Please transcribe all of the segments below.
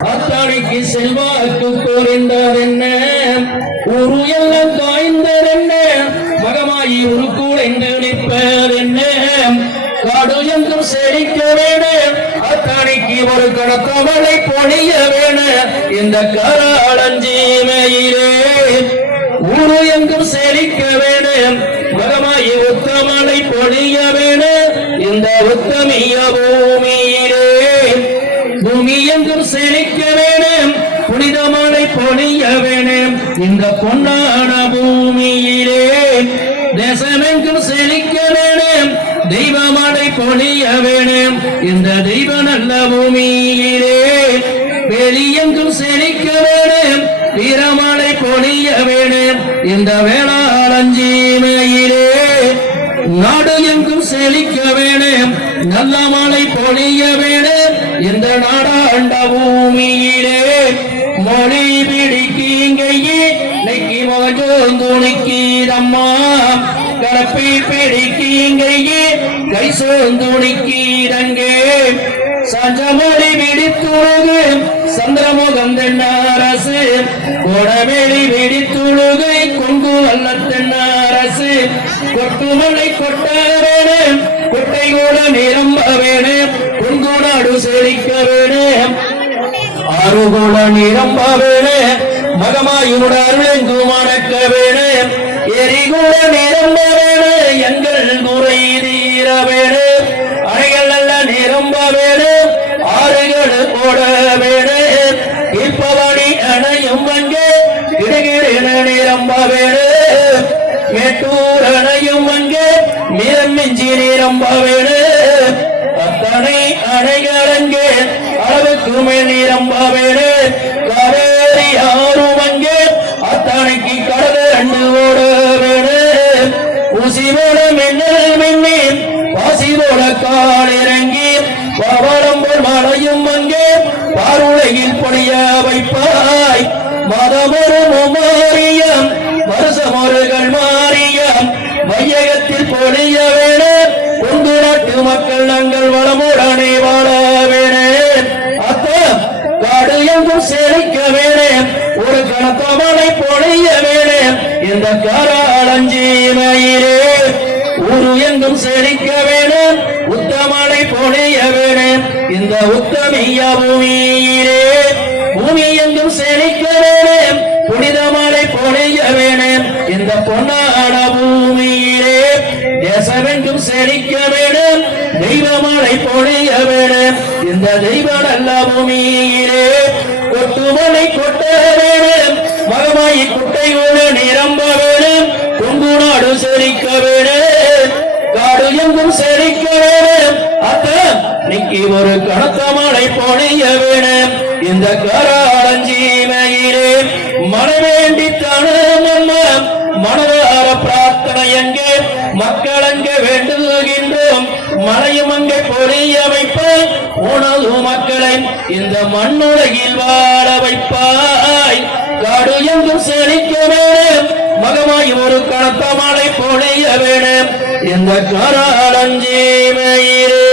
அத்தாணிக்கு செல்வாக்கு குறைந்தார் என்ன உரு எல்லாம் காய்ந்தார் என்ன மகமாயி உருக்குடைந்து நிற்பார் என்ன காடு எங்கும் செழிக்க வேண அத்தாணிக்கு ஒரு கடத்தவளை பொழிய வேண இந்த கராளஞ்சீமையிலே ஊரு எங்கும் செழிக்க வேண மகமாயி உத்தமனை பொழிய வேண இந்த உத்தமிய பூமியிலே பூமி எங்கும் செழிக்க வேணும் புனிதமலை பொழிய வேணும் இந்த பொன்னான பூமியிலே தேசமெங்கும் செழிக்க வேணும் தெய்வமலை பொழிய வேணும் இந்த தெய்வ நல்ல பூமியிலே வெளியெங்கும் செழிக்க வேணும் வீரமலை பொழிய வேணும் இந்த வேளாளஞ்சீமையிலே நாடு எங்கும் செழிக்க வேணும் நல்ல மழை பொழிய வேணும் இந்த நாடாண்ட பூமியிலே மொழி பிடிக்கீங்கையே நெக்கி மோஜோந்துணிக்கீரம்மா கலப்பி பிடிக்கீங்கையே கை சோந்துணிக்கீரங்கே சஞ்சமொழி விடித்துழுகு சந்திரமுகம் தென்னரசு கொடமேலி விடித்துழுகு கொங்கு வல்ல தென்னரசு கொட்டுமலை கொட்ட வேணும் கொட்டை கூட நிரம்ப வேணும் கொங்கு நாடு செழிக்க வேணும் ஆறு கூட நிரம்ப வேணும் மகமாயுட அருளெங்கு மணக்க வேணும் எரி கூட நிரம்ப வேணும் எங்கள் குறை தீர வேணும் அணைகள் நல்ல நிரம்ப வேணும் ஆறுகள் போட வேணும் இப்பவனி அணையும் அங்கே கிடுகிடுன நிரம்ப வேணும் மேட்டூர் அணையும் அங்கே மீரம் மிஞ்சி நிரம்ப வேணும் அத்தனை அணைகள் அங்கே அளவுக்கு மேல் நிரம்ப வேணும் காவேரி ஆறும் அங்கே அத்தனைக்கு கடல் ரெண்டு ஓட வேணும் ஊசி போல மின்னல் மின்னி வாசி போல கால் இறங்கி பவளம் போல் மழையும் அங்கே பாருலகில் பொழிய வைப்பாய் மதமொரு மாரியம் வருஷமொருகள் மாரியம் மையகத்தில் பொழிய வேணும் கொண்டு நாட்டு மக்கள் நாங்கள் வளமுடனே வாழ வேணும் அத்தம் காடு எங்கும் செழிக்க வேணும் ஒரு கணத்தமனை பொழிய வேணும் இந்த கராளஞ்சீமையிலே ஊரு எங்கும் செழிக்க வேணும் உத்தமனை பொழிய வேணும் இந்த உத்தமிய பூமியிலே பூமி எங்கும் செழிக்க வேணும் புனிதமலை பொழிய வேணும் இந்த பொன்னான பூமியிலே தேசமெங்கும் செழிக்க வேணும் தெய்வமலை பொழிய வேணும் இந்த தெய்வ நல்ல பூமியிலே கொட்டுமலை கொட்ட வேணும் மகமாயி குட்டையோடு நிரம்ப வேணும் கொங்கு நாடு செழிக்க வேணும் காடு எங்கும் செழிக்க வேணும் அத்தம் நிக்கி ஒரு கணத்த மழை பொழிய வேணும் இந்த கராளஞ்சீமையிலே மன வேண்டி தனுமன்ன மனதார பிரார்த்தனை எங்கே மக்கள் அங்கே வேண்டுகின்றோம் மழையும் அங்கே பொழிய வைப்பாய் உணவு மக்களை இந்த மண்ணுலகில் வாழ வைப்பாய் காடு எங்கும் செழிக்க வேணும் மகமாய் ஒரு கணத்த மழை பொழிய வேணும் இந்த கராளஞ்சீமையிலே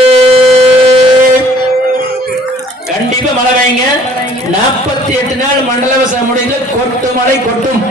கண்டிப்பா மழை வைங்க 48 நாள் மண்டல விவசாயம் முடியல கொட்டு மழை கொட்டும்